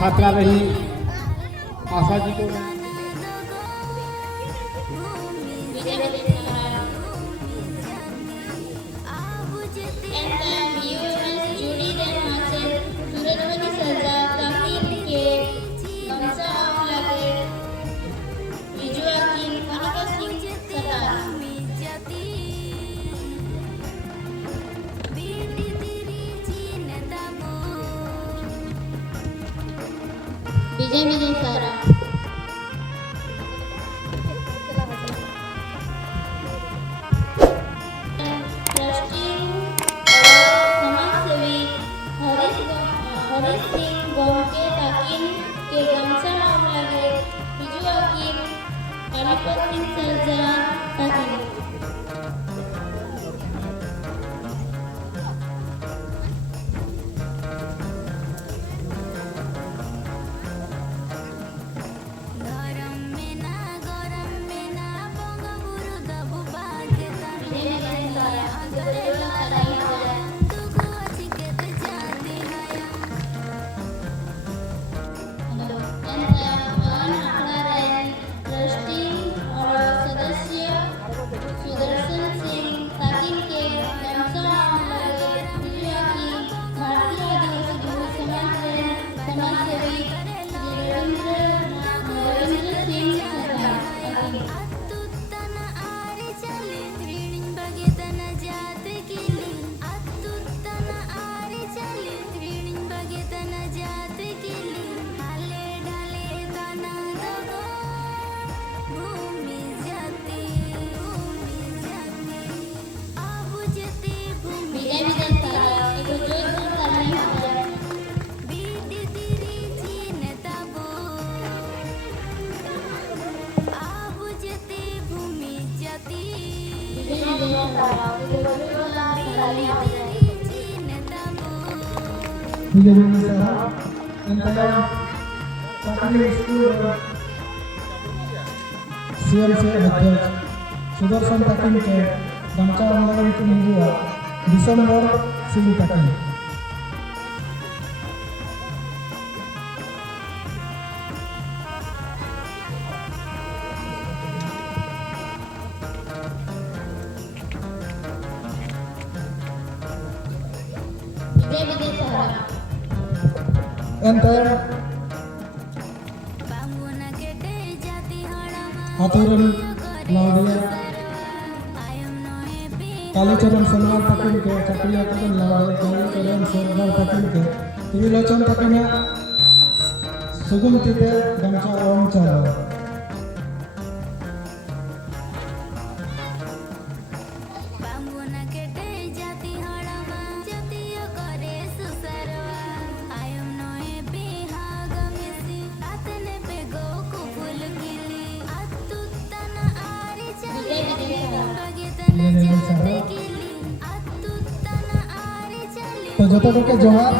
छात्रा रही आशा जी को विजय विजय सारा ट्रस्टी समाजसेवी हरीश सिंह गोमके ताकिन के गमसा लगे Biju आकिन अनिपत Singh Sarja ताकिन Menjadi masalah antara Sakti School CMC अध्यक्ष सुदर्शन ताकिन के दमचा आंदोलन के हिंदुआ दिसंबर सिंह ताकिन विजय विजय सारा अंतर हाथोरन लाउडिया कालीचरण सलवार ताकिन के चपलिया ताकिन लाउडिया कालीचरण सलवार ताकिन के विलोचन ताकिन सुगम तिते दमचा ओम चालो तो जोतो को के जोहार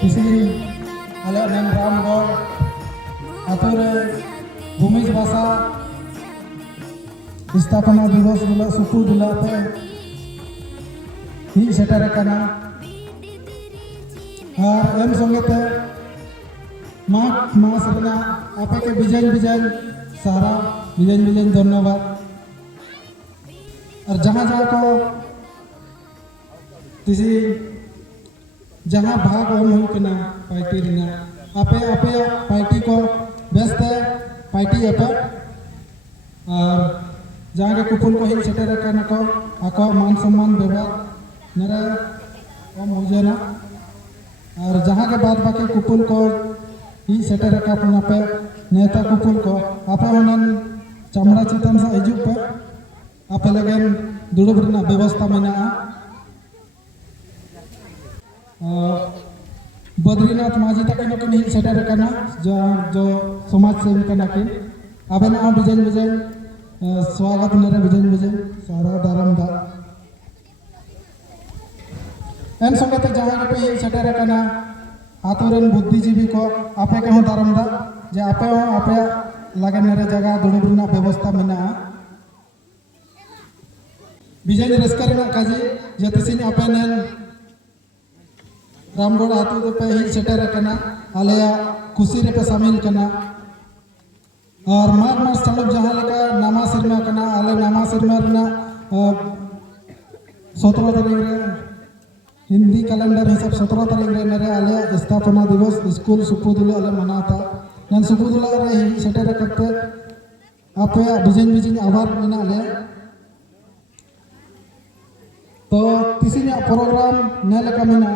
किसी आले नेम रामगढ़ आतुरे भूमिज भाषा स्थापना दिवस बुला सुकु बुलाते ही सेटर कना और एम संगते मास रना आपे के बिजन सारा बिजन धन्यवाद और जहाँ को किसी जहाँ भाग होम होना पार्टी रिना आपे पार्टी को व्यस्त पार्टी आपे और जहाँ के कुपुल को हिल सेटर करना को आको मान सम्मान व्यवहार नरे कम हो जाना और जहाँ के बाद बाकी कुपुल को हिल सेटर का अपना पे नेता कुपुल को आपे उन्हें चमड़ा चितन से हिजुक पे आपे लगन दुड़ुब रना व्यवस्था मेना बद्रीनाथ माझी तक हिल सेटर करना जो समाज सेवी करना कि आबेन आ बिजन स्वागत नरे बिजन सारा दारम दा एन संगते जहाँ पे हिल सेटर करना आतुरन बुद्धिजीवी को आपे के दारम दा जे आपे लगे नरे जगह दुड़ुब रना व्यवस्था मेना बिजन रस्कर काजे जतिसिन आपे नेन रामगढ़ आतु पे ही सेटर कना आलेया खुशी रे पे शामिल कना और माघ मास चालू जहाँ लेका नामा सिरमा कना आले नामा सिरमा रना 17 तारीख रे हिंदी कैलेंडर हिसाब 17 तारीख रे नरे आले स्थापना दिवस स्कूल सुपुदुला आले मनाता नन सुपुदुला रे ही सेटर करते आपे बिजिन बिजिन आभार मिना ले तो तीसरी प्रोग्राम नेल का मिना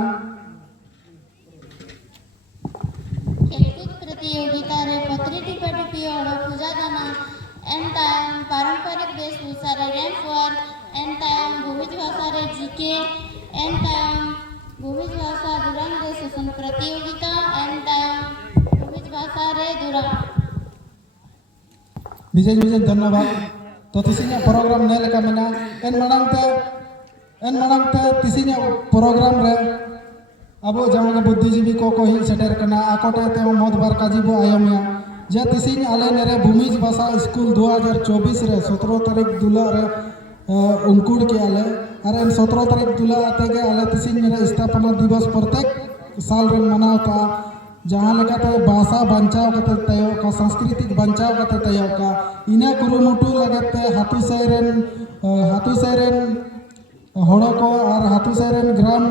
खेलकूद प्रतियोगिता रे पत्री टिपा टिपी और पूजा दाना एन टाइम पारंपरिक वेशभूषा रे रैंप वॉक एन टाइम भूमिज भाषा रे जीके एन टाइम भूमिज भाषा दुरांग रे शासन प्रतियोगिता एन टाइम भूमिज भाषा रे दुरांग विजय विजय धन्यवाद तो तीसरी प्रोग्राम नेल का मिना एन मनांग ते तीसरी प्रोग्राम रे अब जहाँ बुद्धिजीवी को ही सेटर करना आकोटे ते मत बार काजीबो आयमिया जे तीसरी आले नेरे भूमिज भाषा स्कूल 2024 रे 17 तारीख दुला रे उनकुड़ के आले अरे 17 तारीख दुला आते के आले तीसरी मेरे स्थापना दिवस प्रत्येक साल रे मनावता जहाँ लेकाते भाषा बचाव कते तयो का सांस्कृतिक बचाव कते तयो का इना कुरुमुटु लगते हाथू सेरेन होड़ो को और हाथू सेरेन ग्राम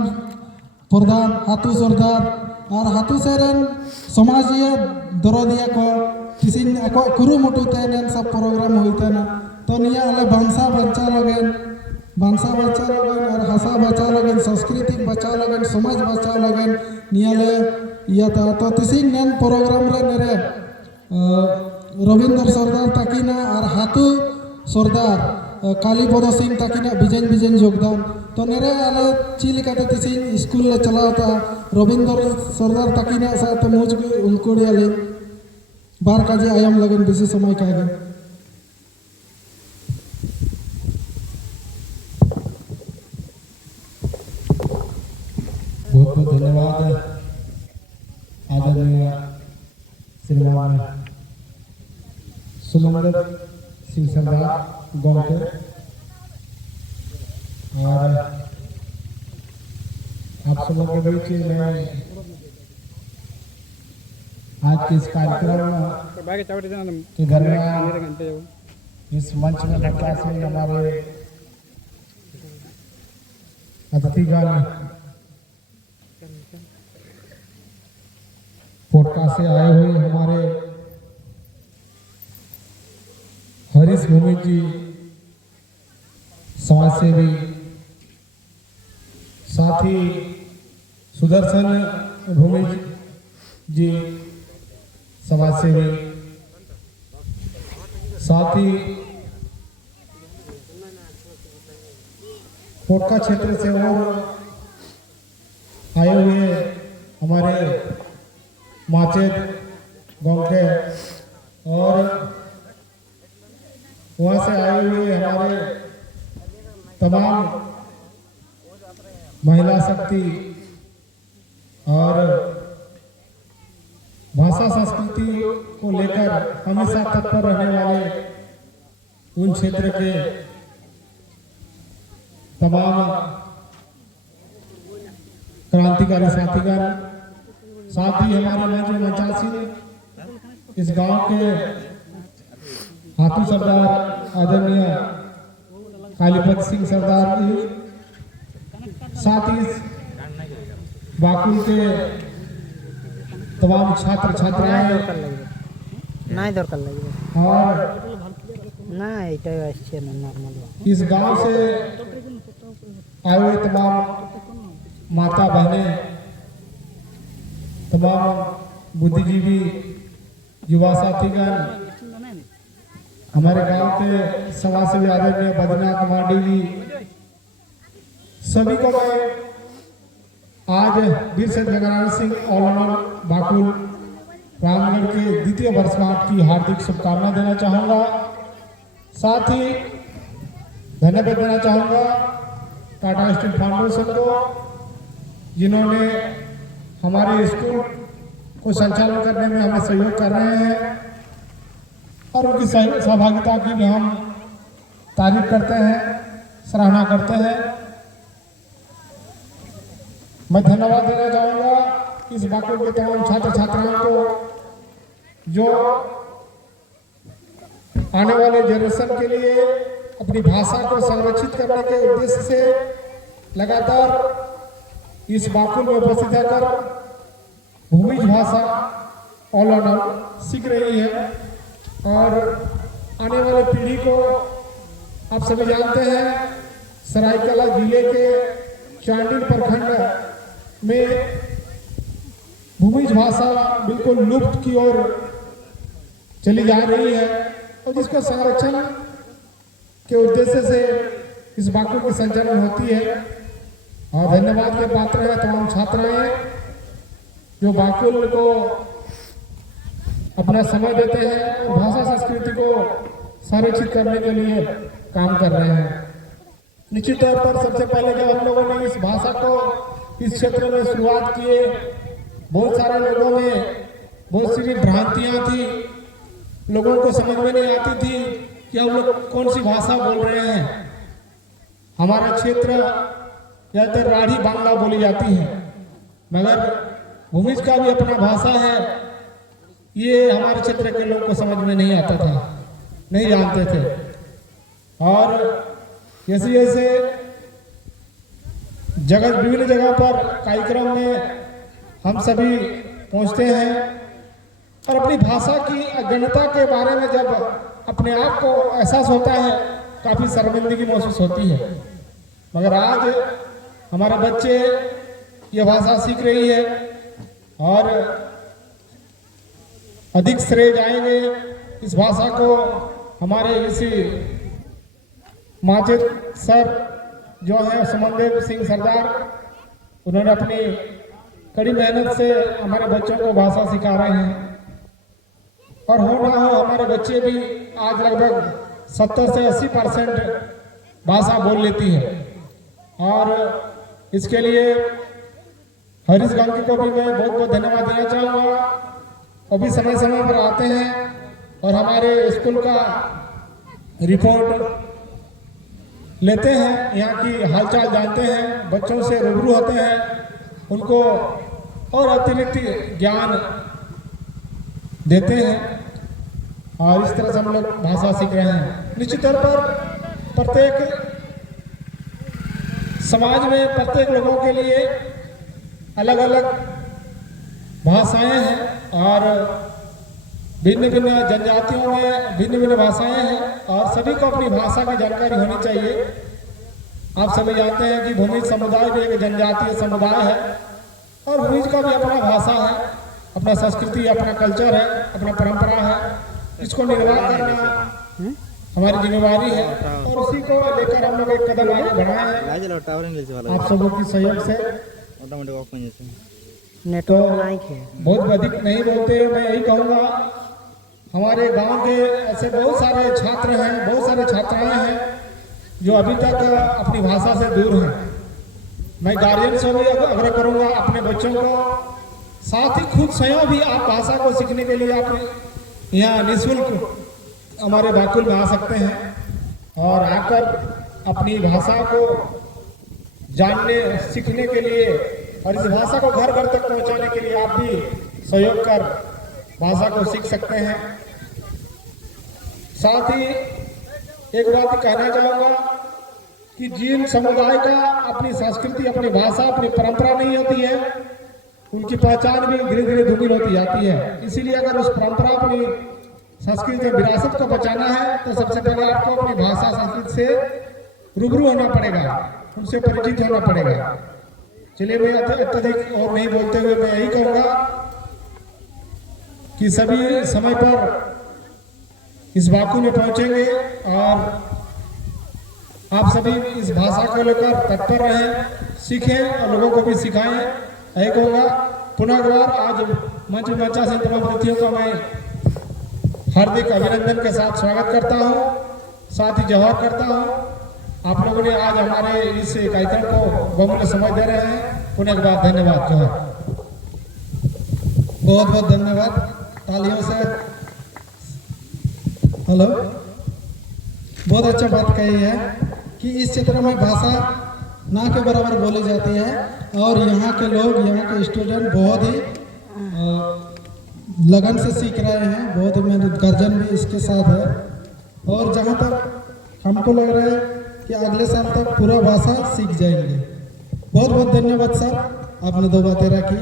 प्रधान हाथू सरदार और हाथू सेरेन समाजीय दरदिया को किसी को कुरुमुटु तेन सब प्रोग्राम होते ना तो निया आले भाषा बचा लगेन और भाषा बचा लगेन सांस्कृतिक बचा लगेन समाज बचा लगेन नियाले या तो तीसरी नेन प्रोग्राम रे नेरे रविंद्र सरदार ताकिना और हाथू सरदार कालीपद सिंह ताकिना बिजन योगदान तो नेरे आले चिल काते तीसरी स्कूल ले चलावता रविंद्र सरदार ताकिना साथ मुझ उनको आले बार काजे आयाम लगन बेसी समय कागे बहुत बहुत धन्यवाद आदरणीय श्रीमान सुमंदर सिंह सरदार गौके और आप सब लोगों के बीच में आज के इस कार्यक्रम के दरमियान इस मंच में नक्काशी हमारे अतिथिगण कोटा से आए हुए हमारे हरीश भूमि जी समाज सेवी साथ ही सुदर्शन भूमि जी समाज सेवी साथ ही कोटा क्षेत्र से और आए हुए हमारे माचेत गांव के और वहाँ से आए हुए हमारे तमाम महिला शक्ति और भाषा संस्कृति को लेकर हमेशा तत्पर रहने वाले उन क्षेत्र के तमाम क्रांतिकारी साथीगण साथ ही हमारे मंच में मंचासी इस गांव के हाथू सरदार आदरणीय कालीपद सिंह सरदार जी साथ ही बाकुल के तमाम छात्र छात्राएं और इस गांव से आए हुए तमाम माता बहनें तमाम बुद्धिजीवी युवा साथीगण हमारे गांव के समाज सेवी आदरणीय बद्रीनाथ मांडी जी सभी को मैं आज वीर शहीद जगनारायण सिंह ऑलराउंडर बाकुल रामगढ़ के द्वितीय वर्षगांठ की हार्दिक शुभकामना देना चाहूँगा। साथ ही धन्यवाद देना चाहूँगा टाटा स्टील फाउंडेशन को जिन्होंने हमारे स्कूल को संचालन करने में हमें सहयोग कर रहे हैं और उनकी सहभागिता की भी हम तारीफ करते हैं, सराहना करते हैं। मैं धन्यवाद देना चाहूँगा इस बाकुल के तमाम छात्र छात्राओं को जो आने वाले जनरेशन के लिए अपनी भाषा को संरक्षित करने के उद्देश्य से लगातार इस बाकुल में उपस्थित होकर भूमिज भाषा ऑल ऑल सीख रही है। और आने वाली पीढ़ी को आप सभी जानते हैं सरायकेला जिले के चांडिल प्रखंड में भूमिज भाषा बिल्कुल लुप्त की ओर चली जा रही है और जिसको संरक्षण के उद्देश्य से इस बाकुल की संचालन होती है। और धन्यवाद के पात्र हैं तमाम छात्राएं जो बाकुल को अपना समय देते हैं और भाषा संस्कृति को संरक्षित करने के लिए काम कर रहे हैं। निश्चित तौर पर सबसे पहले जब हम लोगों ने इस भाषा को इस क्षेत्र में शुरुआत किए, बहुत सारे लोगों में बहुत सी भ्रांतियां थी, लोगों को समझ में नहीं आती थी कि हम लोग कौन सी भाषा बोल रहे हैं। हमारा क्षेत्र ज़्यादातर राढ़ी बांग्ला बोली जाती है, मगर भूमिज का भी अपना भाषा है, ये हमारे क्षेत्र के लोग को समझ में नहीं आता था, नहीं जानते थे। और जैसे जैसे विभिन्न जगह पर कार्यक्रम में हम सभी पहुंचते हैं और अपनी भाषा की अज्ञानता के बारे में जब अपने आप को एहसास होता है, काफ़ी शर्मिंदगी महसूस होती है। मगर आज हमारे बच्चे ये भाषा सीख रही है और अधिक श्रेय जाएंगे इस भाषा को हमारे इसी माजिद सर जो है सुमनदेव सिंह सरदार, उन्होंने अपनी कड़ी मेहनत से हमारे बच्चों को भाषा सिखा रहे हैं। और हो ना हो हमारे बच्चे भी आज लगभग 70 से 80% भाषा बोल लेती है। और इसके लिए हरीश गांधी को भी मैं बहुत बहुत धन्यवाद देना चाहूँगा। अभी समय समय पर आते हैं और हमारे स्कूल का रिपोर्ट लेते हैं, यहाँ की हालचाल जानते हैं, बच्चों से रूबरू होते हैं, उनको और अतिरिक्त ज्ञान देते हैं और इस तरह से हम लोग भाषा सीख रहे हैं। निश्चित तौर पर प्रत्येक समाज में प्रत्येक लोगों के लिए अलग अलग भाषाएं हैं और भिन्न भिन्न जनजातियों में भिन्न भिन्न भाषाएं हैं और सभी को अपनी भाषा की जानकारी होनी चाहिए। आप सभी जानते हैं कि भूमिज समुदाय भी एक जनजातीय समुदाय है और भूमिज का भी अपना भाषा है, अपना संस्कृति, अपना कल्चर है, अपना परंपरा है। इसको निर्वाह करना हमारी जिम्मेवारी है और उसी को लेकर हम लोग एक कदम आगे बढ़ाए हैं आप सबों की सहयोग से। तो बहुत अधिक नहीं बोलते हुए मैं यही कहूँगा, हमारे गांव के ऐसे बहुत सारे छात्र हैं, बहुत सारे छात्राएं हैं जो अभी तक अपनी भाषा से दूर हैं। मैं गार्जियन से भी आग्रह करूँगा अपने बच्चों को, साथ ही खुद स्वयं भी आप भाषा को सीखने के लिए आप यहाँ निःशुल्क हमारे बाकुल में आ सकते हैं और आकर अपनी भाषा को जानने सीखने के लिए और इस भाषा को घर घर तक पहुंचाने के लिए आप भी सहयोग कर भाषा को सीख सकते हैं। साथ ही एक बात कहना चाहूँगा कि जिन समुदाय का अपनी संस्कृति, अपनी भाषा, अपनी परंपरा नहीं होती है, उनकी पहचान भी धीरे धीरे धूमिल होती जाती है। इसीलिए अगर उस परंपरा, अपनी संस्कृति और विरासत को बचाना है तो सबसे पहले आपको अपनी भाषा संस्कृति से रूबरू होना पड़ेगा, उनसे परिचित होना पड़ेगा। चलिए मैं अत्यधिक और नहीं बोलते हुए मैं यही कहूँगा कि सभी समय पर इस बाकुल में पहुँचेंगे और आप सभी इस भाषा को लेकर तत्पर रहें, सीखें और लोगों को भी सिखाएं। यही कहूँगा। पुनः एक बार आज मंच मंचा से तमाम अतिथियों का मैं हार्दिक अभिनंदन के साथ स्वागत करता हूँ, साथ ही जोहार करता हूँ। आप लोगों ने आज हमारे इस कार्यक्रम को बहुमूल्य समय दे रहे हैं। पुनः एक बार धन्यवाद, जोहार। बहुत बहुत धन्यवाद, तालियों से। हेलो, बहुत अच्छा बात कही है कि इस क्षेत्र में भाषा ना के बराबर बोली जाती है और यहाँ के लोग, यहाँ के स्टूडेंट बहुत ही लगन से सीख रहे हैं, बहुत ही मेहनत, गार्जियन भी इसके साथ है। और जहाँ तक हमको लग रहा है कि अगले साल तक पूरा भाषा सीख जाएंगे। बहुत बहुत धन्यवाद सर, आपने 2 बातें रखी।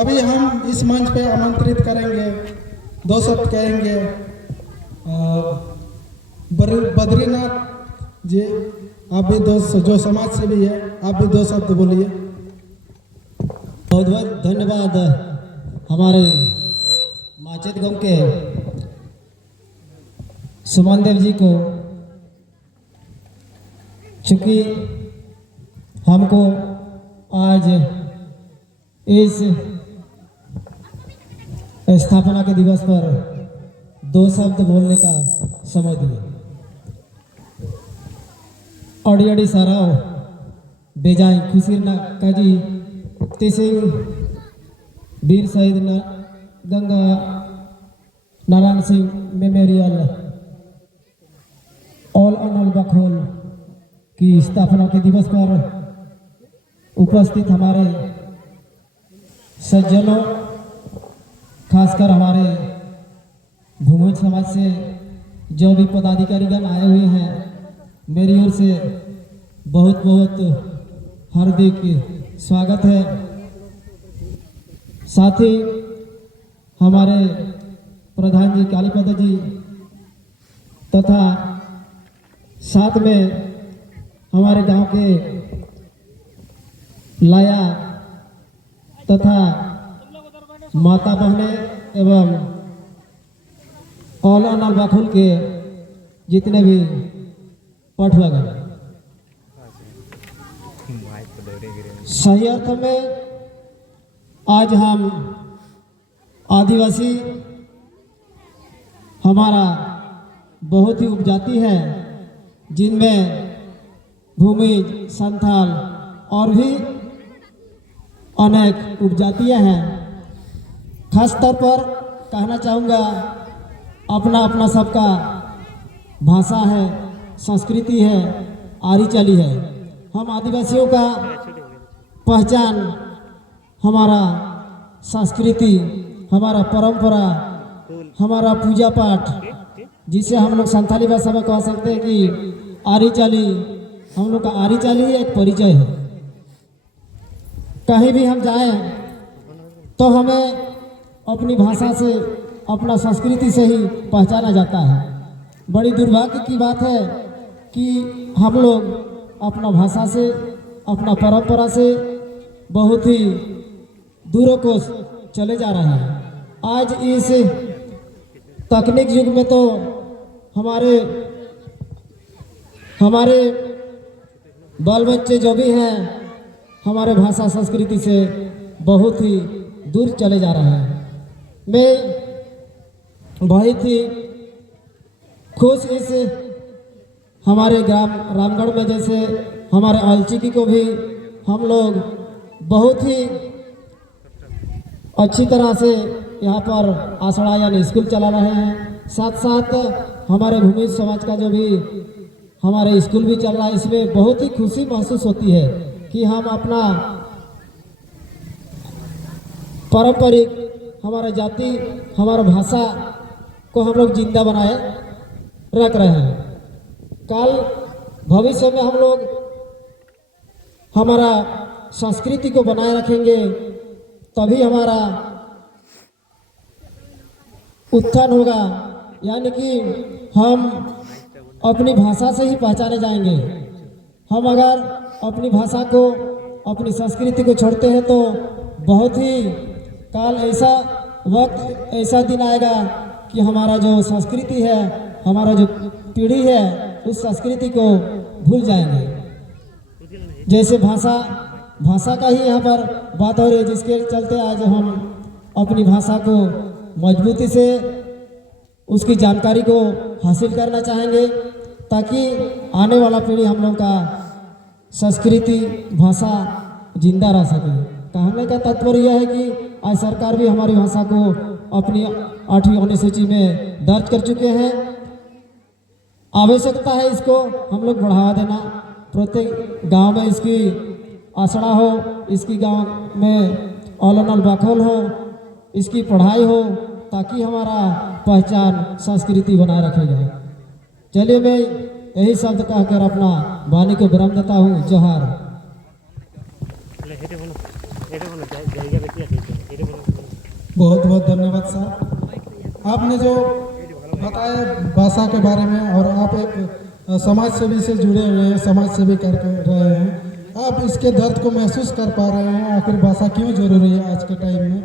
अभी हम इस मंच पे आमंत्रित करेंगे, 2 शब्द कहेंगे। बद्रीनाथ जी, आप भी जो समाज से भी है, आप भी 2 शब्द बोलिए। बहुत बहुत धन्यवाद हमारे माचेत गांव के सुमन देव जी को, चूँकि हमको आज इस स्थापना के दिवस पर 2 शब्द बोलने का समय दिया। अड़ी अड़ी साराव बेजाई खुशी ना काजी तिसिंग वीर शहीद गंगा नारायण सिंह मेमोरियल ऑल अनल बखोल की स्थापना के दिवस पर उपस्थित हमारे सज्जनों, खासकर हमारे भूमि समाज से जो भी पदाधिकारीगण आए हुए हैं, मेरी ओर से बहुत बहुत हार्दिक स्वागत है। साथ ही हमारे प्रधान जी कालीपद जी तथा साथ में हमारे गांव के लाया तथा माता बहनें एवं ऑल अनल बखुल के जितने भी पठवागण, सही अर्थ में आज हम आदिवासी, हमारा बहुत ही उपजाति है, जिनमें भूमिज, संथाल और भी अनेक उपजातियां हैं। खास तौर पर कहना चाहूँगा, अपना अपना सबका भाषा है, संस्कृति है, आरी चाली है। हम आदिवासियों का पहचान हमारा संस्कृति, हमारा परंपरा, हमारा पूजा पाठ, जिसे हम लोग संथाली भाषा में कह सकते हैं कि आरी चाली, हम लोग का आरी चाली एक परिचय है। कहीं भी हम जाएं तो हमें अपनी भाषा से, अपना संस्कृति से ही पहचाना जाता है। बड़ी दुर्भाग्य की बात है कि हम लोग अपना भाषा से, अपना परंपरा से बहुत ही दूरों को चले जा रहे हैं। आज इस तकनीक युग में तो हमारे बाल बच्चे जो भी हैं, हमारे भाषा संस्कृति से बहुत ही दूर चले जा रहे हैं। मैं बहुत ही खुश इस हमारे ग्राम रामगढ़ में, जैसे हमारे अलचिकी को भी हम लोग बहुत ही अच्छी तरह से यहाँ पर आसड़ा यानी स्कूल चला रहे हैं। साथ साथ हमारे भूमि समाज का जो भी हमारे स्कूल भी चल रहा है, इसमें बहुत ही खुशी महसूस होती है कि हम अपना पारंपरिक, हमारा जाति, हमारा भाषा को हम लोग जिंदा बनाए रख रहे हैं। कल भविष्य में हम लोग हमारा संस्कृति को बनाए रखेंगे, तभी हमारा उत्थान होगा। यानी कि हम अपनी भाषा से ही पहचाने जाएंगे। हम अगर अपनी भाषा को, अपनी संस्कृति को छोड़ते हैं तो बहुत ही काल ऐसा वक्त, ऐसा दिन आएगा कि हमारा जो संस्कृति है, हमारा जो पीढ़ी है, उस संस्कृति को भूल जाएंगे। जैसे भाषा का ही यहाँ पर बात हो रही है, जिसके चलते आज हम अपनी भाषा को मजबूती से, उसकी जानकारी को हासिल करना चाहेंगे, ताकि आने वाला पीढ़ी हम लोग का संस्कृति, भाषा जिंदा रह सके। कहने का तात्पर्य यह है कि आज सरकार भी हमारी भाषा को अपनी 8वीं अनुसूची में दर्ज कर चुके हैं। आवश्यकता है इसको हम लोग बढ़ावा देना, प्रत्येक गांव में इसकी आसड़ा हो, इसकी गांव में ऑलनल बाखोल हो, इसकी पढ़ाई हो, ताकि हमारा पहचान संस्कृति बनाए रखेगा। चलिए मैं यही शब्द कहकर अपना वाणी को विराम देता हूँ। जोहार। बहुत बहुत धन्यवाद साहब, आपने जो बताया भाषा के बारे में, और आप एक समाज सेवी से जुड़े हुए हैं, समाज सेवी कर रहे हैं, आप इसके दर्द को महसूस कर पा रहे हैं। आखिर भाषा क्यों जरूरी है आज के टाइम में,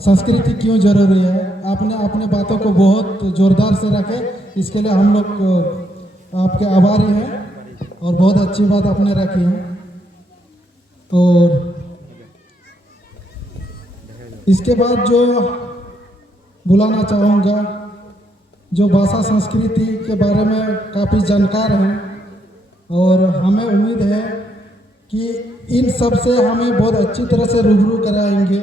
संस्कृति क्यों जरूरी है। आपने अपने बातों को बहुत जोरदार से रखे, इसके लिए हम लोग आपके आभारी हैं, और बहुत अच्छी बात आपने रखी है। और इसके बाद जो बुलाना चाहूँगा, जो भाषा संस्कृति के बारे में काफ़ी जानकार हैं, और हमें उम्मीद है कि इन सब से हमें बहुत अच्छी तरह से रूबरू कराएंगे।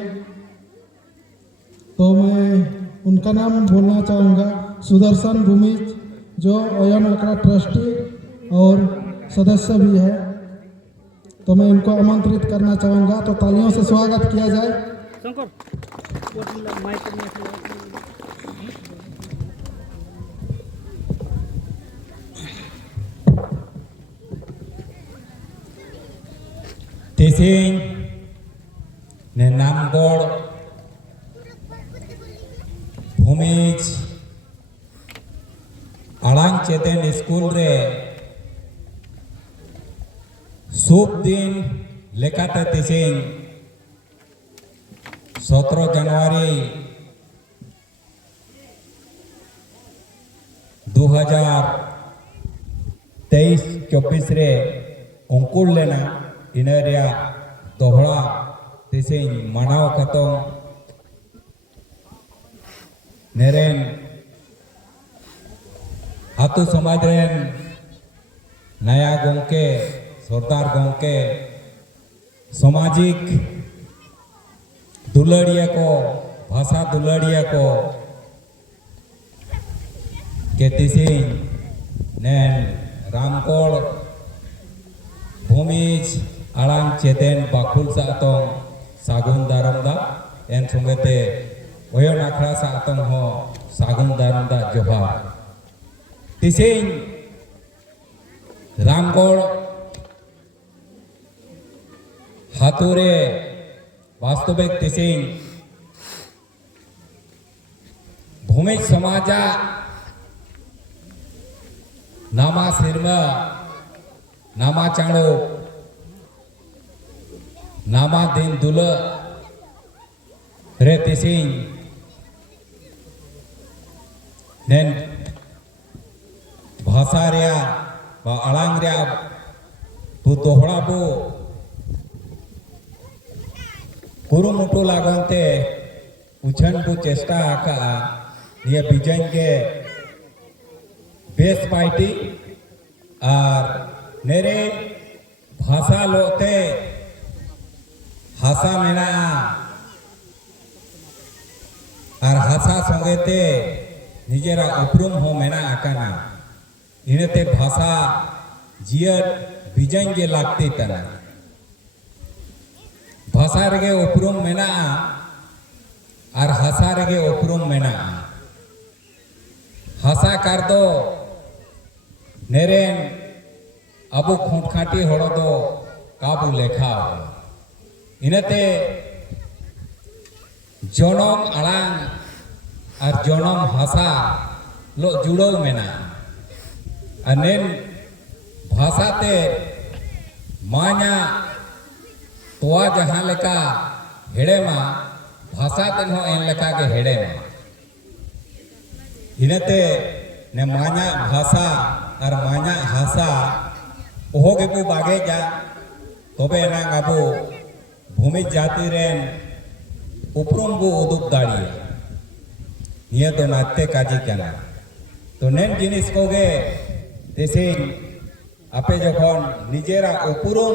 तो मैं उनका नाम बोलना चाहूँगा, सुदर्शन भूमिज, जो ओयन अखड़ा ट्रस्टी और सदस्य भी है। तो मैं इनको आमंत्रित करना चाहूँगा, तो तालियों से स्वागत किया जाए। Tising Nenamgol Bhumij Alang Cheten School re Sub din lekate tising 17 Januari 2023-24 रे अंकुर लेना इनरिया दोहरा तिसिंग मनाव कतों नेरेन हाथु समाज रेन नया गोंके सरदार गोंके सामाजिक दुलड़िया को भाषा दुलड़िया को केती सिंह नैन रामकोल भूमिज आलांग चेतन बाकुल सातों सागुन दारमदा एन संगते ओयो नाखड़ा सातों हो सागुन दारमदा जोहार तिसिंग रामकोल हाथुरे वास्तविक तिसिंग भूमिज समाजा नामा सिरमा नामा चाणो नामा दिन दुल रे तिसिंग नेन भाषा रिया बा अड़ांग रिया बु दोहड़ा बु कुरुमुटु लागोंते उछन बु चेष्टा आका निया बिजन के बेस पार्टी और नेरे भाषा लोते हासा मेना और हासा संगेते निजेरा उपरुम हो मेना आकाना इनते भाषा जियर बिजन के लागते तना भाषा रगे उपरुम मेना और हासा रगे उपरुम मेना हासा कर दो नेरेन अबु खूंटखाटी होड़ो दो काबू लेखा इनते जोनम आलांग और जोनम हासा लो जुड़ो मेना अनेन भाषा ते मान्या तोआ जहां लेका हेड़े मा भाषा ते हो एन लेका के हेड़े मा इनते ने मान्या भाषा और मान्या हासा ओहो के को बागे जा तबे ना गाबो भूमि जाति रेन उपरुम बो उदुक दाड़ी निये तो नाते काजी कना तो नेन जिनिस कोगे तेसे आपे जखन निजेरा उपरुम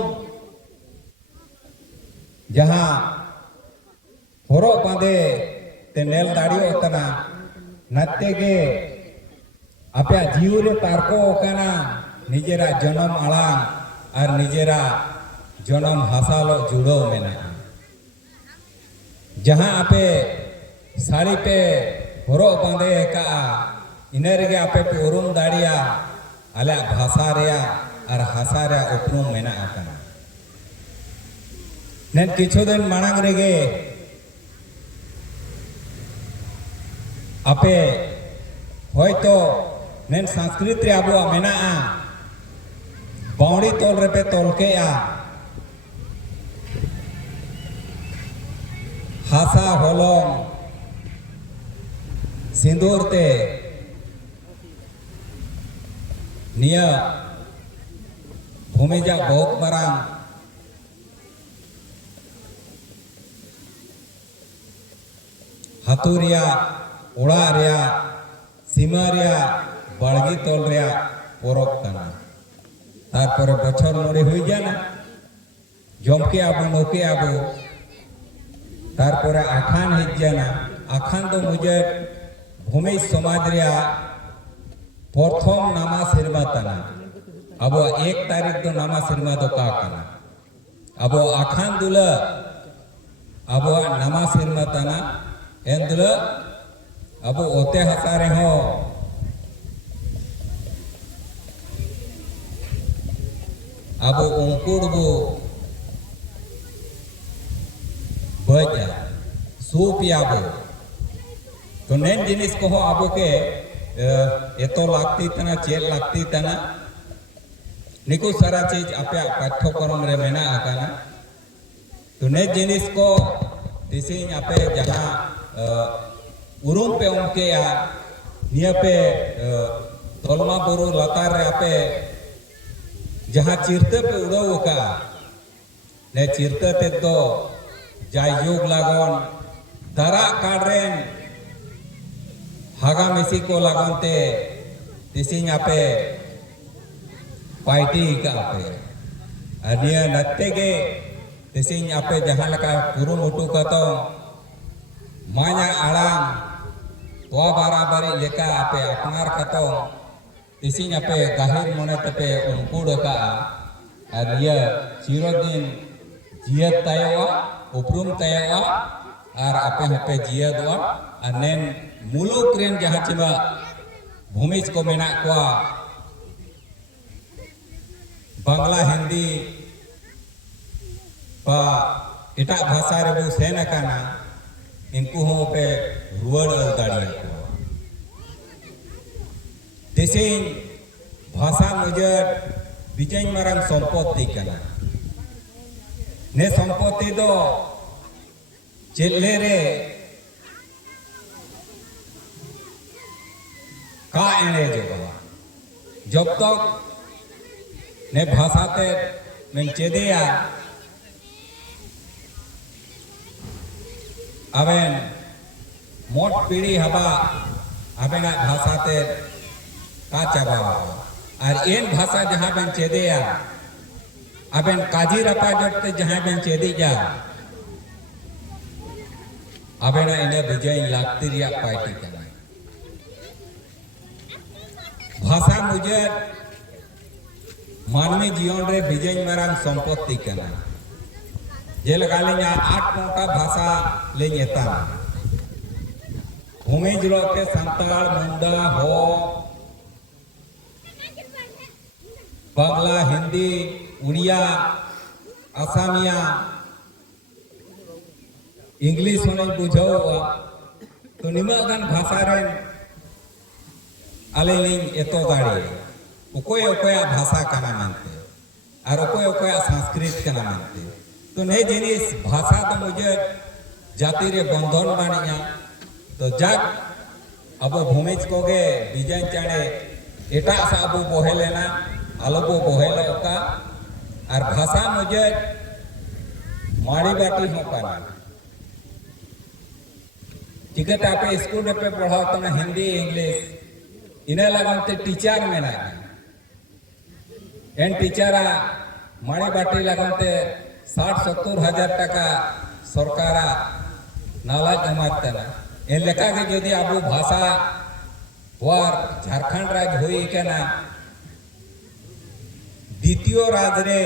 जहां होरो बांधे ते नेल दाड़ी होतना नाते के आपे जीवरे तारको ओकाना निजेरा जन्म आलांग और निजेरा जनम हासालो जुड़ो मेना जहां आपे साड़ी पे हरो बांधे का इने रेगे आपे पे उरुम दाड़िया आले भाषा रेया और हासा रे उपरुम मेना आकना नेन किछु दिन मांग रेगे आपे होयतो नेन संस्कृति आबो मेना बाउंडी तोल रे पे तोल के हासा होलोंग सिंदूर ते निया भूमि जा बहुत मरांग हतुरिया उड़ा रिया सीमा रिया बाड़गी तोल रिया पोरब कना तारपरे बछर मोड़े हुई जाना जमके आबो नोके आबो तारपरे आखान हिज जाना आखान तो मुझे भूमि समाज रिया प्रथम नामा सिरमा तना अब 1 तारीख दो नामा सिरमा दो का कना अब आखान दुला अब नामा सिरमा तना एन दुला अब ओते हसारे हो अब उंकुड़ बो बजा सूपियाबो तो नेन जिनिस को हो आबो के एतो लागती तना चेल लागती तना निको सारा चीज आपे पाठ्यक्रम रे मेना आकाना तो ने जिनिस को दिसी आपे जहां उरुम पे उनके या निया पे तोलमा बुरु लतार रे आपे जहां चिरते पे उड़ो का ने चिरते ते तो जाययोग लागोन दरा काडरेन हागा मेसी को लागोनते दिसी आपे पार्टी का आपे अनिया नत्ते के दिसी आपे जहां लका पुरुम उटू का तो माया आड़ांग तो बराबरी लेका आपे अपनार का तो दिसी आपे गाहिर मोने तपे उनकुड़ का अनिया चिरोदिन जियत तायवा उपरुम तायवा और आपे हपे जियदवा अनेन मुलुक रेन जहां चिमा भूमिज को मेना को बांग्ला हिंदी बा एटा भाषा रे बो सेन काना इनको हो पे रुवड़ दाड़िया को देसे भाषा मुझे विजय मारंग संपत्ति कना ने संपत्ति दो चेले रे का एने जब तक ने भाषा ते मैं चेदिया अबेन मोट पीढ़ी हबा अबेना भाषा ते का चाबा और एन भाषा जहां बेन चेदिया अबेन काजी रपा जटते जहां बेन चेदी जा अबेना इने विजय लागती रिया पार्टी कना भाषा मुझे मानवी जीवन रे विजय मारांग संपत्ति कना जेलका लेंगे 8 मोटा भाषा लेंगे ता भूमि जुड़ते संताल मुंडा हो बांग्ला हिंदी उड़िया असमिया इंग्लिश होने बुझो तो निमगन भाषा रे आले लिंग एतो दाड़ी ओकोय ओकोय भाषा कना मानते और ओकोय ओकोय संस्कृत कना मानते तो ने जिनिस भाषा तो मुझे जाति रे बंधन बानिया तो जग अब भूमिज कोगे विजय चाणे एटा सा अब बोहेलेना आलोबो बोहेले का और भाषा मुझे माड़ी बाटी हो पाना चिकट आपे स्कूल पे पढ़ाओ तो ना हिंदी इंग्लिश इन्हें लगाते टीचर में ना एन टीचरा माड़ी बाटी लगाते 60-70 हजार टका सरकारा नाला जमाते ना इन लेखा के यदि आबू भाषा और झारखंड राज्य हुई के ना द्वितीय राज्य रे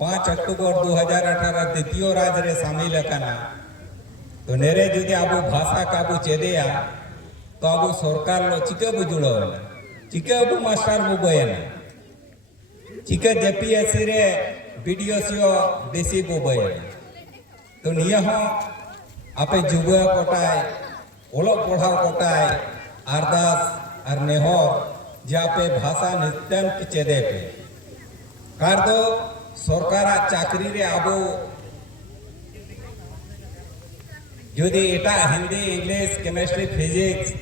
5 अक्टूबर 2018 द्वितीय राज्य रे शामिल अकाना तो नेरे जुदे आबो भाषा काबू चेदेया तो आबो सरकार लो चिके बुजुड़ो चिके आबो मास्टर बुबयना चिके जेपीएससी रे बीडीओसीओ देसी बुबयना तो निया हो आपे जुबा कोटाय ओलो पढ़ाव कोटाय अरदास और नेहर जे आपे भाषा नित्यंत चेदे पे कार दो सरकार चाकरी रे आबो जुदी एटा Hindi English chemistry physics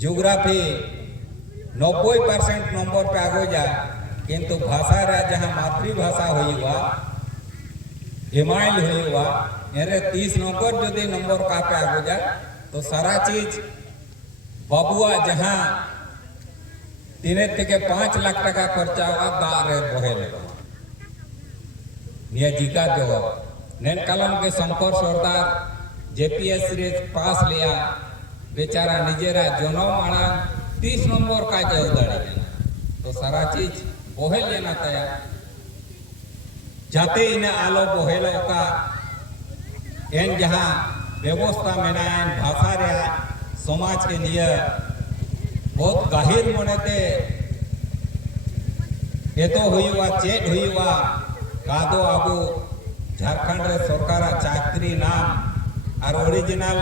geography 90% number पे आगो जा किंतु भाषा रे जहाँ मातृभाषा हुईवा एमाइल हुईवा एरे 30 नंबर जुदी नंबर का पे आगो जा तो सारा चीज बाबुआ जहाँ 3 থেকে 5 लाख टका खर्चा हुआ दारे बहेल निया जिका जो नैन कलम के शंकर सरदार जेपीएस रे पास लिया बेचारा निजेरा जनम आना 30 नंबर का जवाबदारी तो सारा चीज बहेल लेना तया जाते इन्हें आलो बहेल का एन जहाँ व्यवस्था में भाषा रे समाज के लिए बहुत गहिर मनते ये तो हुआ चेक हुआ कादो आबू झारखंड रे सरकार चाकरी नाम और ओरिजिनल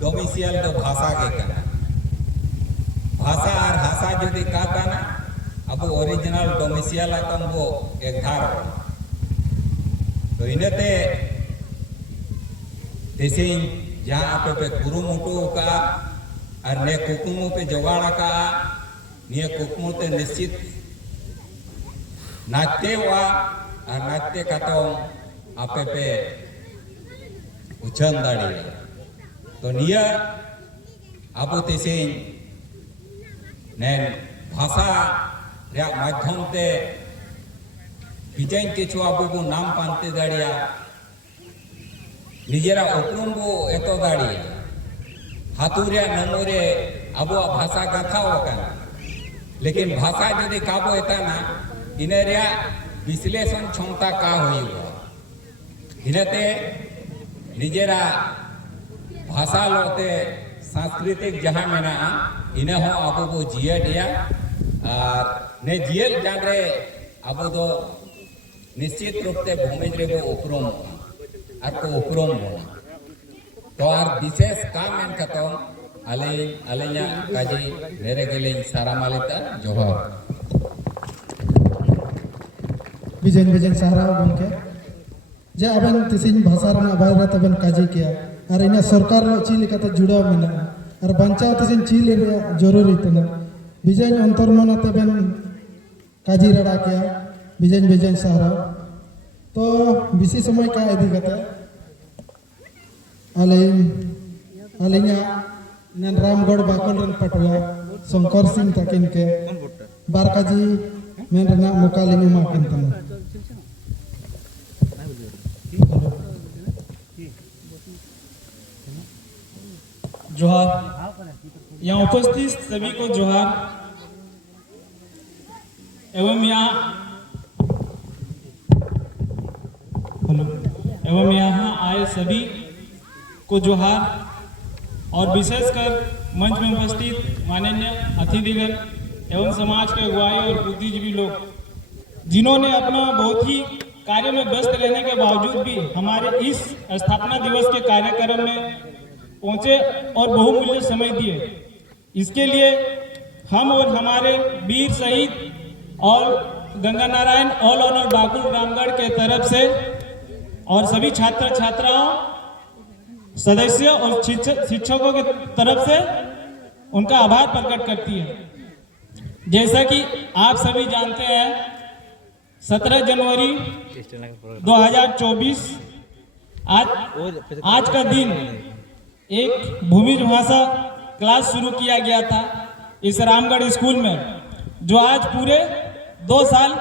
डोमिसियल तो भाषा के करना भाषा और भाषा यदि कहता ना अब ओरिजिनल डोमिसियल तुम वो एक धार तो इन्हें जैसे जहाँ पे कुरुमुटु का और ने कुकुमु पे जोगाड़ा का ने कुकुमु ते निश्चित नाचते हुआ और नाचते का तो आपे पे उछन दाड़ी तो निया आपो तेसे ने भाषा रे माध्यम ते बिजन किछु आपो को नाम पानते दाड़िया निजेरा उपरुम को एतो दाड़िया हाथुरिया नमोरे अब भाषा गाथा होगा लेकिन भाषा यदि काबो एता ना इनेरिया विश्लेषण क्षमता का हुई इनते निजेरा भाषा लोते सांस्कृतिक जहाँ मेना इन्हें हो आपो को जिया दिया और ने जियल जाने आपो तो निश्चित रूप से भूमि रे को उपरुम और को उपरुम होना तो आर विशेष काम इन खतम अलेया काजी मेरे के लिए सारा मालिता जोहर बिजन सारा गमके जे अबन तिसिन भाषा रना बायरा तबन काजी किया और इना सरकार लो ची लेकाते जुड़ाव मेना और बंचाव तिसिन ची ले जरूरी तना बिजन अंतर्मना तबन काजी रड़ा किया बिजन सारा तो बिसी समय का इदी कते अलिया नन रामगढ़ बाकल रन पटवा शंकर सिंह तकिन के बारकाजी मेन रना मुकालिमी माकिन तना जोहार यहाँ उपस्थित सभी को जोहार एवं यहाँ आए सभी को जोहार और विशेषकर मंच में उपस्थित माननीय अतिथिगण एवं समाज के अगुवाई और बुद्धिजीवी लोग जिन्होंने अपना बहुत ही कार्य में व्यस्त रहने के बावजूद भी हमारे इस स्थापना दिवस के कार्यक्रम में पहुंचे और बहुमूल्य समय दिए। इसके लिए हम और हमारे वीर शहीद और गंगा नारायण ऑल ऑनर बाकुल रामगढ़ के तरफ से और सभी छात्र छात्राओं सदस्य और शिक्षकों की तरफ से उनका आभार प्रकट करती है। जैसा कि आप सभी जानते हैं 17 जनवरी 2024 आज का दिन एक भूमि भाषा क्लास शुरू किया गया था इस रामगढ़ स्कूल में, जो आज पूरे 2 साल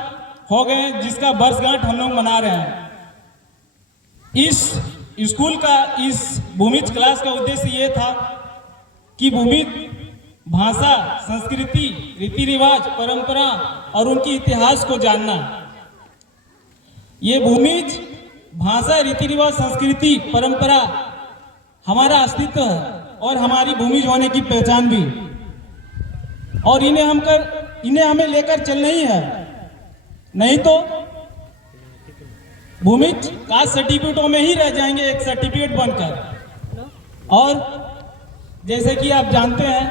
हो गए हैं, जिसका वर्षगांठ हम लोग मना रहे हैं। इस स्कूल का इस भूमिज क्लास का उद्देश्य ये था कि भूमिज भाषा, संस्कृति, रीति रिवाज, परंपरा और उनकी इतिहास को जानना। ये भूमिज भाषा, रीति रिवाज, संस्कृति, परंपरा हमारा अस्तित्व है और हमारी भूमिज होने की पहचान भी। और इन्हें हमें लेकर चलना ही है, नहीं तो भूमिज कास्ट सर्टिफिकेटों में ही रह जाएंगे, एक सर्टिफिकेट बनकर। और जैसे कि आप जानते हैं,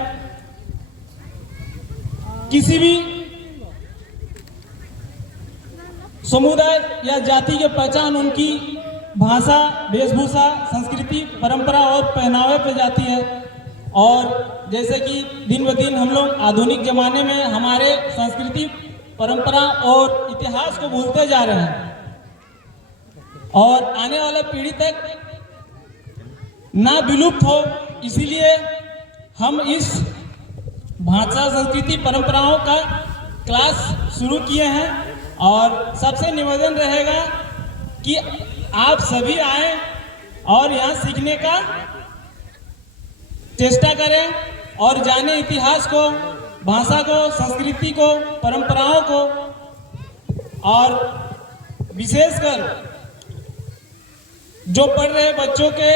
किसी भी समुदाय या जाति की पहचान उनकी भाषा, वेशभूषा, संस्कृति, परंपरा और पहनावे पे जाती है। और जैसे कि दिन ब दिन हम लोग आधुनिक जमाने में हमारे संस्कृति, परंपरा और इतिहास को भूलते जा रहे हैं और आने वाला पीढ़ी तक ना विलुप्त हो, इसीलिए हम इस भाषा, संस्कृति, परंपराओं का क्लास शुरू किए हैं। और सबसे निवेदन रहेगा कि आप सभी आए और यहाँ सीखने का चेष्टा करें और जाने इतिहास को, भाषा को, संस्कृति को, परंपराओं को। और विशेषकर जो पढ़ रहे बच्चों के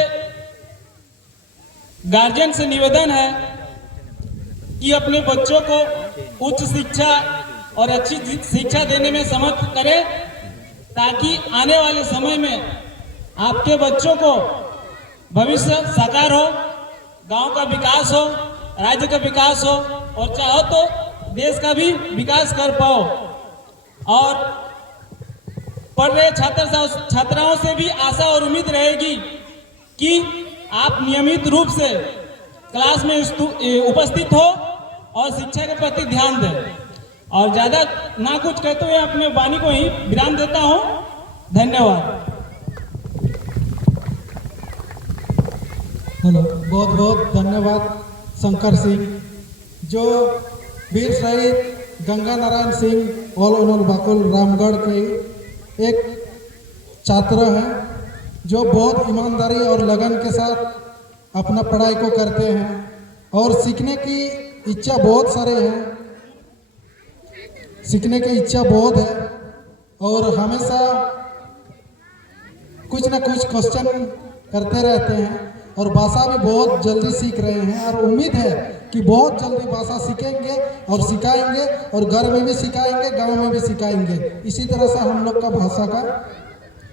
गार्जियन से निवेदन है कि अपने बच्चों को उच्च शिक्षा और अच्छी शिक्षा देने में समर्थ करें, ताकि आने वाले समय में आपके बच्चों को भविष्य साकार हो, गांव का विकास हो, राज्य का विकास हो और चाहो तो देश का भी विकास कर पाओ। और पढ़ रहे छात्राओं से भी आशा और उम्मीद रहेगी कि आप नियमित रूप से क्लास में उपस्थित हो और शिक्षा के प्रति ध्यान दें। और ज़्यादा ना कुछ कहते हुए अपने वाणी को ही विराम देता हूँ। धन्यवाद। हेलो, बहुत बहुत धन्यवाद शंकर सिंह, जो वीर शहीद गंगा नारायण सिंह ऑल ओनर बाकुल रामगढ़ के एक छात्र हैं, जो बहुत ईमानदारी और लगन के साथ अपना पढ़ाई को करते हैं और सीखने की इच्छा बहुत सारे हैं, सीखने की इच्छा बहुत है और हमेशा कुछ ना कुछ क्वेश्चन करते रहते हैं और भाषा भी बहुत जल्दी सीख रहे हैं। और उम्मीद है कि बहुत जल्दी भाषा सीखेंगे और सिखाएंगे और घर में भी सिखाएंगे, गांव में भी सिखाएंगे। इसी तरह से हम लोग का भाषा का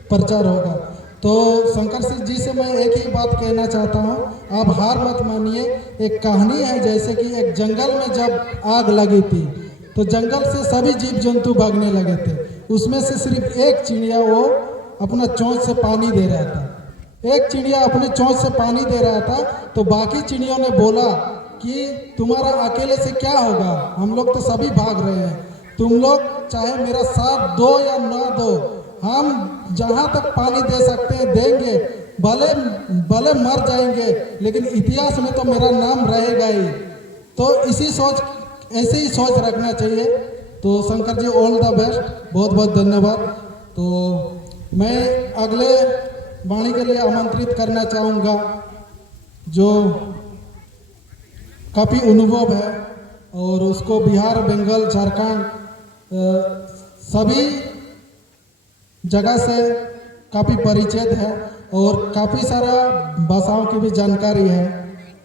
प्रचार होगा। तो शंकर सिंह जी से मैं एक ही बात कहना चाहता हूँ, आप हार मत मानिए। एक कहानी है, जैसे कि एक जंगल में जब आग लगी थी तो जंगल से सभी जीव जंतु भागने लगे थे। उसमें से सिर्फ एक चिड़िया वो अपना चोंच से पानी दे रहा था। एक चिड़िया अपने चोंच से पानी दे रहा था तो बाकी चिड़ियों ने बोला कि तुम्हारा अकेले से क्या होगा, हम लोग तो सभी भाग रहे हैं, तुम लोग चाहे मेरा साथ दो या ना दो, हम जहाँ तक पानी दे सकते हैं देंगे, भले मर जाएंगे लेकिन इतिहास में तो मेरा नाम रहेगा ही। तो ऐसे ही सोच रखना चाहिए। तो Shankar ji all the best, बहुत बहुत धन्यवाद। तो मैं अगले वाणी के लिए आमंत्रित करना चाहूँगा, जो काफ़ी अनुभव है और उसको बिहार, बंगाल, झारखंड सभी जगह से काफ़ी परिचित है और काफ़ी सारा भाषाओं की भी जानकारी है।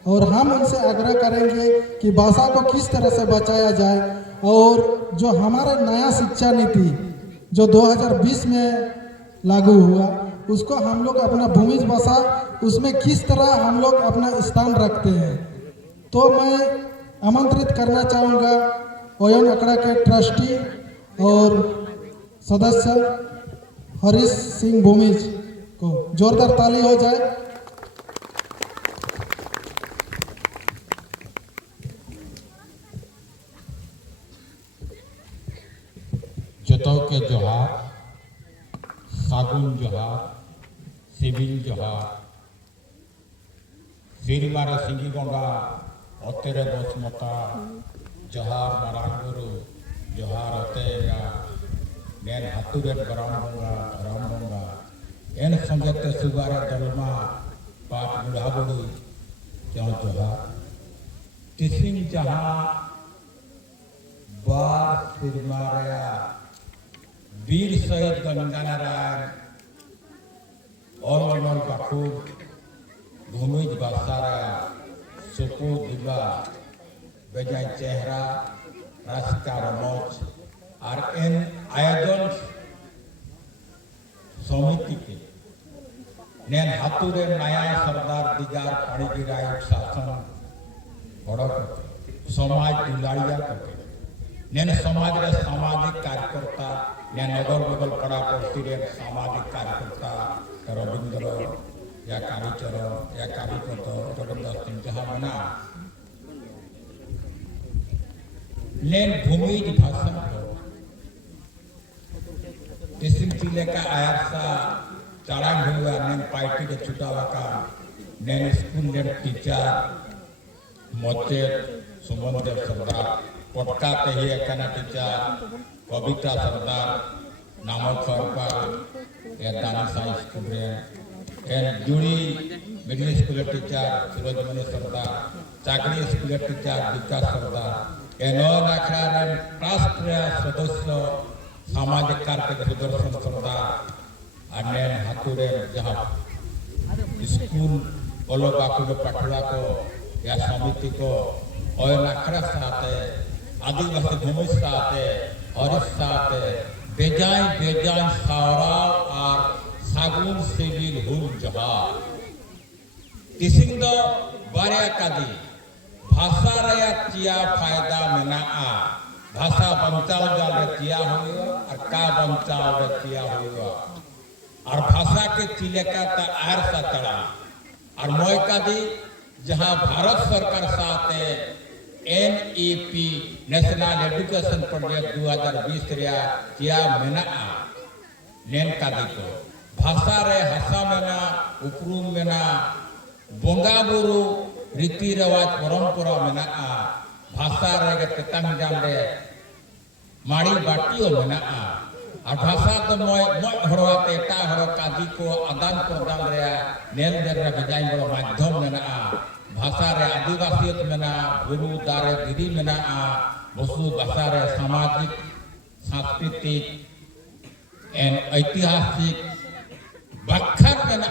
और हम उनसे आग्रह करेंगे कि भाषा को किस तरह से बचाया जाए और जो हमारा नया शिक्षा नीति जो 2020 में लागू हुआ, उसको हम लोग अपना भूमिज भाषा उसमें किस तरह हम लोग अपना स्थान रखते हैं। तो मैं आमंत्रित करना चाहूँगा ओयन अखड़ा के ट्रस्टी और सदस्य हरीश सिंह भूमिज को, जोरदार ताली हो जाए। जतो के जोहार, सागुन जोहार, सिविल जोहार, सिरिमारा सिंगी गंगा अतेरे बसमता जोहार मारांगुरु जोहार अतेगा नेन हातुरेन रामबंगा एन संगते सुगारा दलमा पाट बुढ़ाबुढ़ी जोहार तिसिंग जहाँ बार सिरिमारा वीर शहीद गंगानारायण অলরনল বাকুর ভূমিজ বাসারা সুপু দিবা বেজায় চেহারা রাস্তার মঞ্চ আর এন আয়োজন সমিতিকে নেন হাতুরে মায়া সর্দার দিগার পাড়িগিরায় শাসন বড় করতে সমাজ দুলাড়িয়া করতে নেন সমাজের সামাজিক কার্যকর্তা নেন নগর বগল পড়া পড়তিরের সামাজিক কার্যকর্তা রবীন্দ্র या कालीचर या कालीपद रविंद्र सिंह जहाँ मना लेन भूमिज भाषण को किसिम जिले का आयरसा चालान हुआ नेन पार्टी के छुटावा का नेन स्कूल नेन टीचर मोचे सुमनदेव सरदार पटका ते ही एकना टीचर कविता सरदार नामक फरपा या दाना साइंस स्टूडेंट एंड जुड़ी मिडिल स्कूल टीचर सूरजमणि सरदार चाकरी स्कूल टीचर विकास सरदार एनोन अखड़ा राष्ट्रीय सदस्य सामाजिक कार्य सुदर्शन सरदार अन्य हाथुरे जहाँ स्कूल ओलो बाकुल पटला को या समिति को और अखड़ा साथे आदिवासी भूमि साथे हरिश साथे बेजाय सावरा और सागुन सिविल हुल जहाज किसिंग दो बारे कादी भाषा रया चिया फायदा मेना आ भाषा बंचाव जाले चिया हुआ और का बंचाव रे चिया हुआ और भाषा के चिले का ता आर सा तड़ा और मोय कादी जहां भारत सरकार साथे NEP नेशनल एजुकेशन प्रोजेक्ट 2020 रिया चिया मेना आ नेन कादी को भाषा रे हसा मेना उपरूम मेना बोंगा बुरु रीति रिवाज परंपरा मेना आ भाषा रे तेतांग जाले माड़ी बाटियो मेना आ और भाषा तो मोय हरवा तेटा हर कादी को आदान प्रदान रे नेल देर रे बजाई बड़ो माध्यम मेना आ भाषा रे आदिवासियत मेना गुरु दारे दीदी मेना आ बसु भाषा रे सामाजिक सांस्कृतिक एंड ऐतिहासिक बखान मेना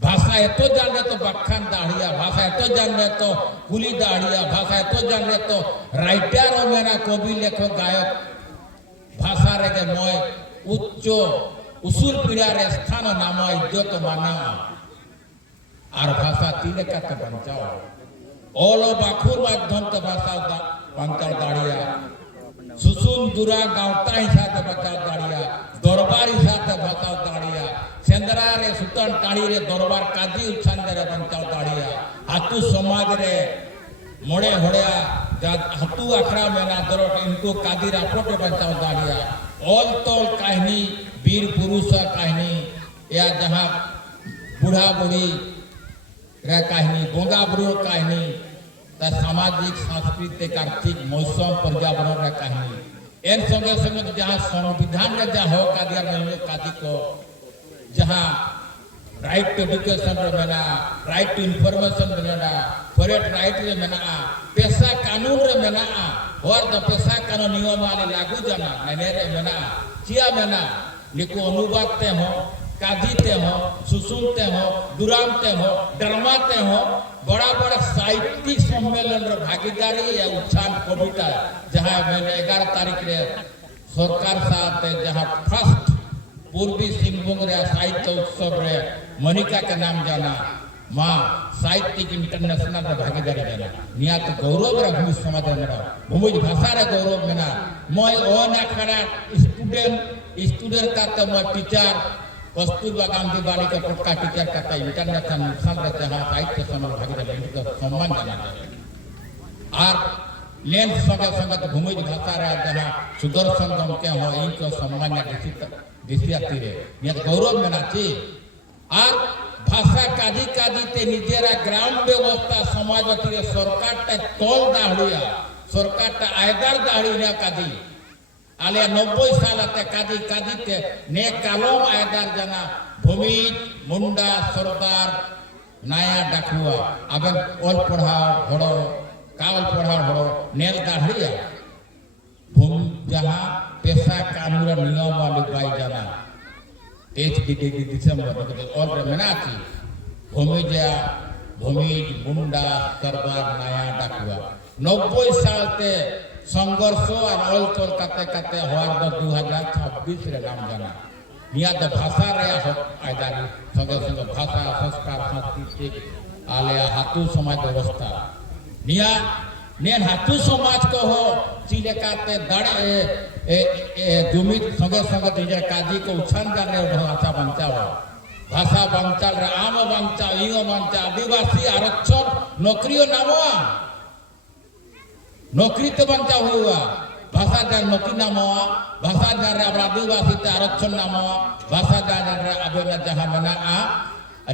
भाषा एतो जाने तो बखान दाढ़िया भाषा एतो जाने तो कुली दाढ़िया भाषा एतो जाने तो राइटर और मेना कवि लेखक गायक भाषा रे के मोय उच्च उसूल पीढ़ा रे स्थान नाम इज्जत माना और भाषा तीले का तो बचाओ ओलो बाखुर माध्यम तो भाषा बचाओ दाढ़िया सुसुन दुरा गाँवता ही साथ बचाओ दाढ़िया दरबार ही साथ बचाओ दाढ़िया सेंदरा रे सुतन टाड़ी रे दरबार काजी उछान रे बचाओ दाढ़िया हाथू समाज रे मोड़े होड़िया हाथू अखड़ा मेना दरोट इनको कादी रापोट बचाओ दाढ़िया ऑल तोल कहानी वीर पुरुष कहानी या जहाँ बूढ़ा बूढ़ी रे कहानी बोंगा बुरु कहानी सामाजिक सांस्कृतिक आर्थिक मौसम पर्यावरण रे कहानी एन संगे संगे जहाँ संविधान रे जहाँ हो कादिया में कादी को जहाँ राइट टू एजुकेशन रे मेना राइट टू इंफॉर्मेशन रे मेना फॉरेस्ट राइट रे मेना पेशा कानून रे मेना और द पेशा कानून नियम वाले लागू जाना ने रे मेना चिया मेना लिको अनुवाद ते हो कादीते हो सुसुनते हो दुरामते हो डरमाते हो बड़ा बड़ा साहित्यिक सम्मेलन रे भागीदारी या उत्थान कविता जहाँ मैंने 11 तारीख रे सरकार साथ जहाँ फर्स्ट पूर्वी सिंहभूम रे साहित्य उत्सव रे मनिका का नाम जाना माँ साहित्यिक इंटरनेशनल रे भागीदारी जाना निया तो गौरव रे भूमि समाज मेरा भूमि भाषा रे गौरव मेना मोय ओन अखड़ा स्टूडेंट का तो मोय टीचर कस्तूरबा गांधी बालिका पटका टीचर का इंटरनेशनल मिशन रे जहाँ साहित्य समाज भागीदारी को सम्मान जाना और लेन संगे संगे भूमि भाषा रे जहाँ सुदर्शन गम के हो इनको सम्मान दिसिया तीरे निया गौरव मेना ची और भाषा कादी कादी ते निजेरा ग्राम व्यवस्था समाज तीरे सरकार टे तोल दाहड़िया सरकार टे आयदार दाहड़िया कादी आले 90 साल ते कादी कादी ते ने कालोम आयदार जना भूमि मुंडा सरदार नाया डाकुआ अबन ओल पढ़ाओ हड़ो कावल पढ़ाओ हड़ो नेल दाहड़िया भूमि जहाँ पेशा कानून नियम वाले बाई जाना 23 दिसंबर और मेना थी भूमिज मुंडा सरदार नया डाकुआ 90 साल ते संघर्ष और ऑल तोल काते हर 2026 रे नाम जाना निया तो भाषा रे आयदारी संगे भाषा संस्कार सांस्कृतिक आले हाथू समाज व्यवस्था निया नेन हाथू समाज को हो चिलेकाते दड़े जुमित संगे निजे काजी को उछान जाने भाषा बंचाल रे आम बंचाव इंगो बंचाव आदिवासी आरक्षण नौकरियों नामवा नौकरी तो बंचाव हुआ भाषा जान नौकरी नामवा भाषा जान रे आदिवासी ते आरक्षण नामवा भाषा जान रे अबेना जहां मना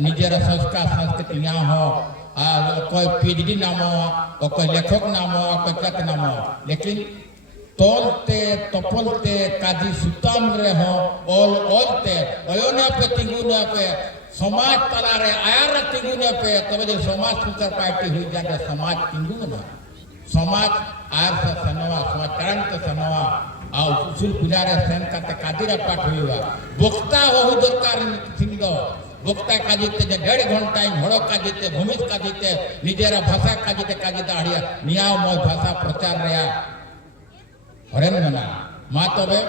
निजेर संस्कार संस्कृति यहाँ हो कोई पीएचडी नामवा कोई लेखक नामवा कोई कत नामवा लेकिन तोलते तपलते काजी सुताम रे हो ओलते ओयोना पे तिंगुना पे समाज तला रे आयर तिंगुना पे तबे जो समाज सुतर पार्टी हुई जाके समाज तिंगुना समाज आयर से सनवा समाज करंट से सनवा आ उसूल पिलारे सेन काते काजीरा पाठ हुआ वक्ता हो दरकार सिंगो वक्ता काजीते जे 1.5 घंटा घोड़ो काजीते भूमिज काजीते निजेरा भाषा काजीते आड़िया नियाव मोय भाषा प्रचार रे हरेन मना मा तबे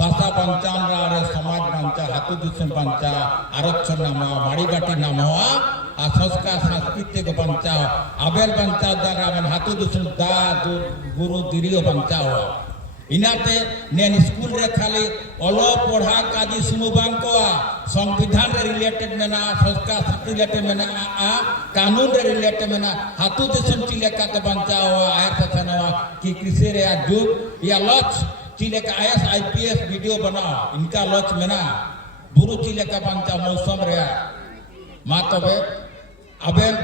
भाषा बंचान रे समाज बंचा हाथू दिसम बंचा आरक्षण नामा माड़ीबाटी नामवा आ संस्कार संस्कृति को बंचाओ आबेल बंचाओ दारा मन हाथू दिसम दा गुरु दिरियो बंचाओ इनाते नेन स्कूल रे खाली ओलो पढ़ा काजी सुमु बांकोआ संविधान रे रिलेटेड मेना संस्कार रिलेटेड मेना कानून रे रिलेटेड मेना हाथू दिसम चिलेका तो बंचाओ आयर सनवा की कृषि रे जुग या लक्ष चिलेका आईएएस आईपीएस वीडियो बनाओ इनका लक्ष्य मेना बुरु चिलेका बंचाओ मौसम रे मा तबे अबेन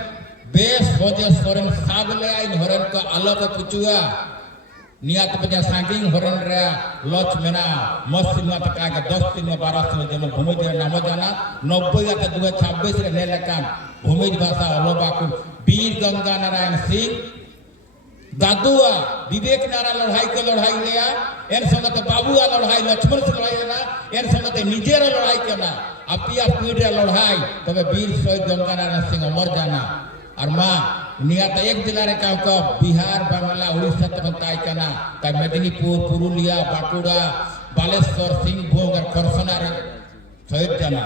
बेस होजे सोरेन साबले आइन हरन को आलोक पुचुआ नियत पे सांगिंग हरन रे लच मेना मस्त मत का 10 दिन में 12 दिन जन भूमिज नाम जाना 90 या 2026 रे ने लेकान भूमिज भाषा अलोबाकु वीर गंगा नारायण सिंह दादुआ विवेक नारा लड़ाई के लड़ाई लिया एन संगत बाबुआ लड़ाई लक्ष्मण से लड़ाई लेना एन संगत निजेर लड़ाई करना अपिया पीढ़ लड़ाई तबे वीर शहीद गंगा नारायण सिंह अमर जाना और माँ नियत एक जिला रे का बिहार बांग्ला उड़ीसा तय करना तय मेदिनीपुर पुरुलिया बांकुड़ा बालेश्वर सिंहभूम और खरसना रे शहीद जाना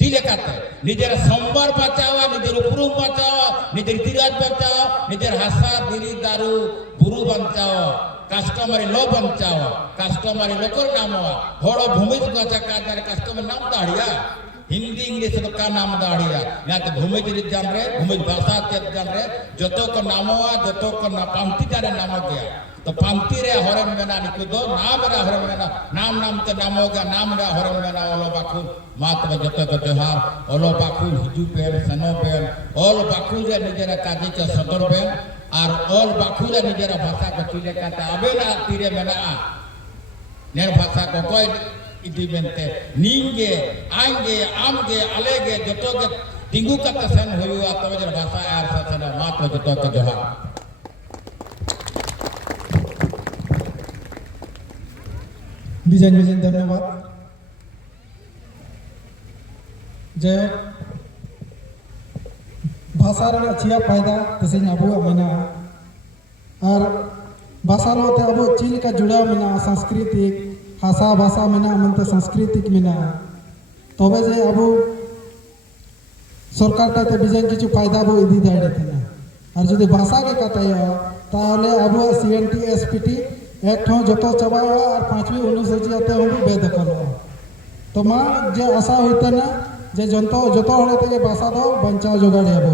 चिलेकाते निजेर संबर बचावा निजेर उपरूम बचावा निजेर इतिहास बचावा निजेर हासा दिरी दारू बुरु बचावा कस्टमर लो बचावा कस्टमर लोकर नामवा होड़ो भूमिज बचा का कस्टमर नाम दाड़िया हिंदी इंग्लिश का नाम दाड़िया या तो भूमिज जान रे भूमिज भाषा जान रे जतो को नामवा जतो को ना पांति जाने नाम गया तो पांति रे हरन मेना निकुदो नाम रे हरन मेना नाम ते नाम होगा नाम रे हरन मेना ओलो बाकुल मात में जतो को जोहार ओलो बाकुल हिजू पेन सनो पेन ओल बाकुल रे निजेरा काजी के सदर पेन और ओल बाकुल रे निजेरा भाषा को चिले काता अबेला तीरे मेना ने भाषा को कोई इदी बेनते नींगे आएंगे आमगे अलेगे जतो के तिंगु का सन हुआ तब जरा भाषा यार ससन मात में जतो को जोहार बिजन धन्यवाद जय भाषा छिया फायदा तसे अब मेना और भाषा अब चील का जुड़ा मेना सांस्कृतिक भाषा भाषा मेना मनते सांस्कृतिक मेना तबे जे अब सरकार टाइते बिजन किछु फायदा बो इदी दाड़े तना और जदि भाषा के कथाया ताहले अब सीएनटी एसपीटी एक ठो जतो चबावा और 5वीं अनुसूची आते हम बेदखल तो मां जे आशा होते ना जे जतो हड़े ते भाषा दो बंचाव जोगाड़े अब